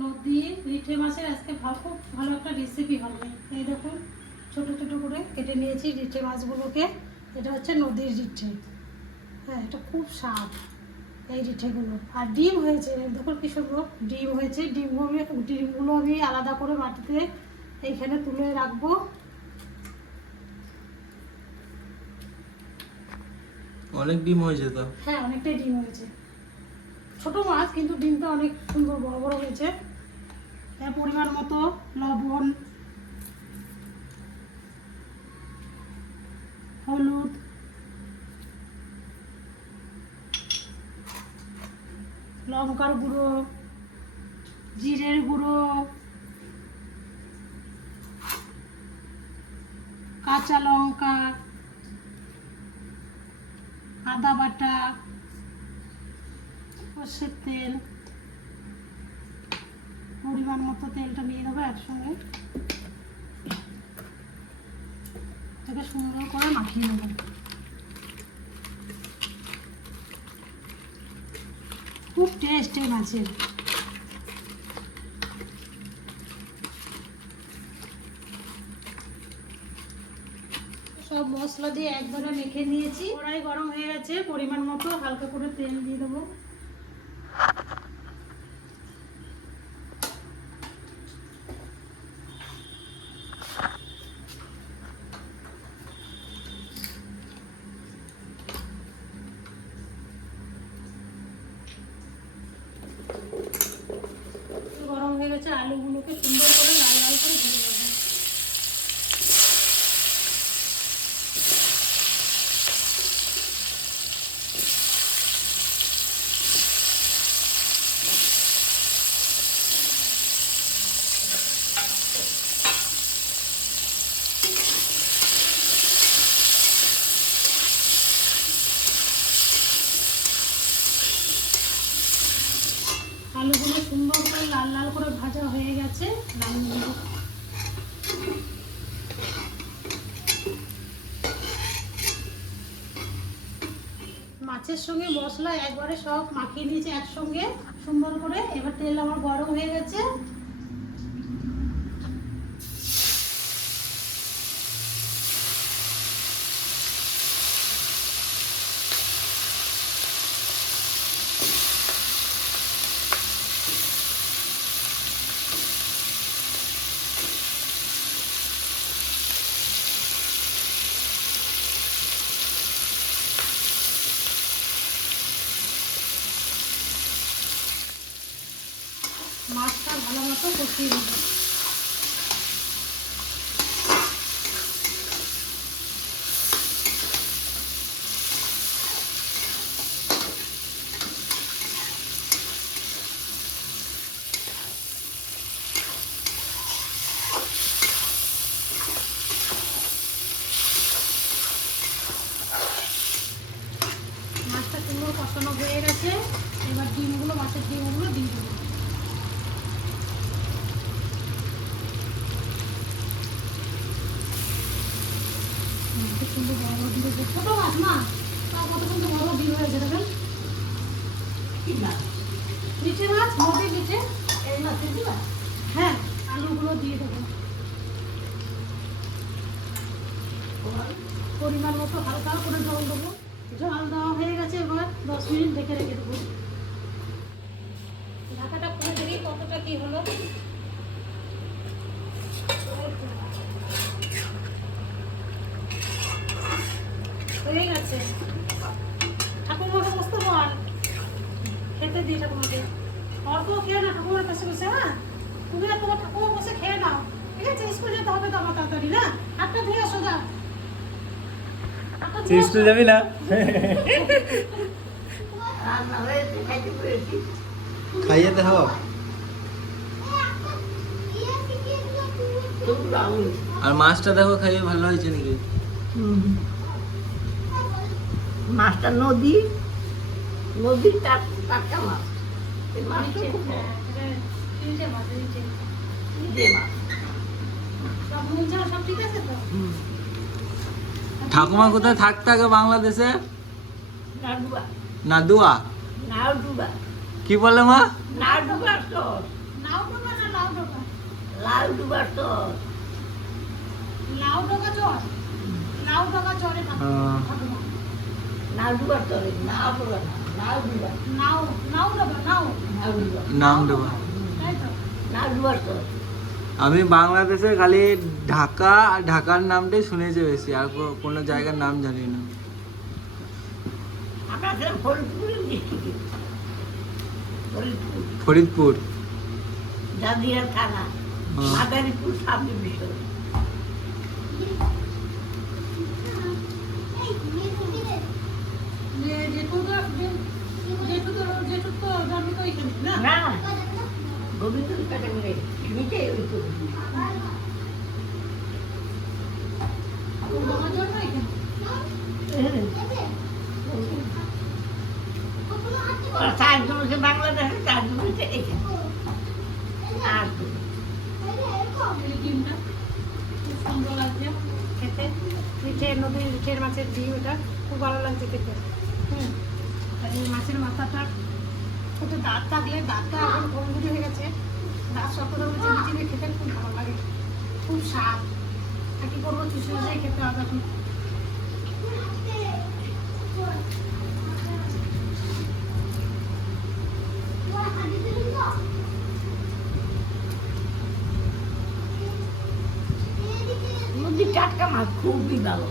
নদীর রিঠে মাছের আজকে খুব ভালো একটা রেসিপি হবে। এই দেখুন ছোট ছোট করে কেটে নিয়েছি রিঠে মাছগুলোকে। এটা হচ্ছে নদীর রিঠে। হ্যাঁ, এটা খুব স্বাদ এই রিঠেগুলো। আর ডিম হয়েছে, দেখুন কি সুন্দর ডিম হয়েছে। ডিমগুলো আমি আলাদা করে বাটিতে এইখানে তুলে রাখবো। অনেক ডিম হয়েছে তো। হ্যাঁ, অনেকটাই ডিম হয়েছে। ছোট মাছ কিন্তু ডিমটা অনেক সুন্দর বড় বড় হয়েছে। পরিমাণ মতো লবণ, হলুদ, লঙ্কার গুঁড়ো, জিরের গুঁড়ো, কাঁচা লঙ্কা, আদা বাটা, সর্ষের তেল, পরিমাণ মতো তেলটা নিয়ে নেবো একসঙ্গে। এটাকে সুন্দর করে মাখিয়ে নেবো। খুব টেস্ট এই মাছের। সব মশলা দিয়ে একবারে মেখে নিয়েছি। কড়াই গরম হয়ে গেছে, পরিমাণ মতো হালকা করে তেল দিয়ে দেবো। গরম হয়ে গেছে, আলুগুলোকে সুন্দর করে লাল লাল করে ভেজে নেবো। আলুগুলো সুন্দর করে লাল লাল করে ভাজা হয়ে গেছে। নামিয়ে নেব। মাছের সঙ্গে মশলা একবারে সব মাখিয়ে নিয়েছি একসঙ্গে সুন্দর করে। এবার তেল আমার গরম হয়ে গেছে। মাছটা ভালো মতো কষিয়ে নেব। মাছটা সুন্দর কষানো হয়ে গেছে। এবার ডিমগুলো, মাছের ডিমগুলো দিয়ে দেবো। সুন্দর বড় বড় ডিম হয়েছে। ছোট মাছ না, তার কত সুন্দর বড় ডিম হয়েছে। দেখেন কি মাছ, রিঠে মাছ, নদীর রিঠে। এই মাছের দিবা? হ্যাঁ, আলুগুলো দিয়ে দেবো। পরিমাণ মতো হালকা করে জল দেবো। জল দেওয়া হয়ে গেছে। এবার 10 মিনিট ঢেকে রেখে দেবো। ঢাকাটা খুলে দেখি কতটা কি হলো। হয়ে গেছে। ঠাকুমাকে বসতে বল, খেতে দিই ঠাকুমাকে। অল্প খেয়ে না ঠাকুমার কাছে বসে। হ্যাঁ, তুমি না তোমার ঠাকুমা বসে খেয়ে নাও, ঠিক আছে? স্কুল যেতে হবে তো আমার তাড়াতাড়ি। না, হাতটা ধুয়ে আসো। যা, স্কুল যাবি না? খাইয়ে দেখো। আর মাছটা দেখো খাইয়ে ভালো হয়েছে নাকি? মাছটা নদীর টাটকা মাছ। এই মাছটা খুব ঠাকুমা কোথায় থাকতে আগে বাংলাদেশে? নাদুয়া। কি বলে মা? লাউ ডোকা না লাউ ডোকা? লাউ ডুবার তো লাউ ডোকা চর, লাউ ডোকা চরে হ্যাঁ। ঠাকুমা। নাও ডুবার তো নাও ডুবার না নাও ডুবার নাও নাও ডোকা নাও, নাও ডুবার নাম দেবো। তাই তো? নাও ডুবার তো আমি বাংলাদেশে খালি ঢাকা আর ঢাকার নামটাই শুনেছি বেশি, আর কোনো জায়গার নাম জানি না। আমরা ছিলাম ফরিদপুরের ডিস্ট্রিক্টে ফরিদপুর ফরিদপুর। জাজিরা থানা হ্যাঁ। Madaripur sub division. জেঠু তো জন্ম তো এখানে না? না গোবিন্দ কাছে মিলে নিচে ওই তো তোমার জন্ম এখানে? চারজন হচ্ছে বাংলাদেশে, চারজন হচ্ছে এখানে। আর এই ডিমটা খুব সুন্দর লাগছে খেতে, লিচের নদীর লিচের মাছের ডিম, এটা খুব ভালো লাগছে খেতে। আর এই মাছের মাথাটা একটু দাঁত থাকলে, দাঁতটা এখন কমজোরি হয়ে গেছে, দাঁত শক্ত হয়ে গেছে, চিবিয়ে খেতে খুব ভালো লাগে, খুব স্বাদ। আর কি করবো, চুষে চুষে খেতে হবে এখন। নদীর টাটকা মাছ খুবই ভালো।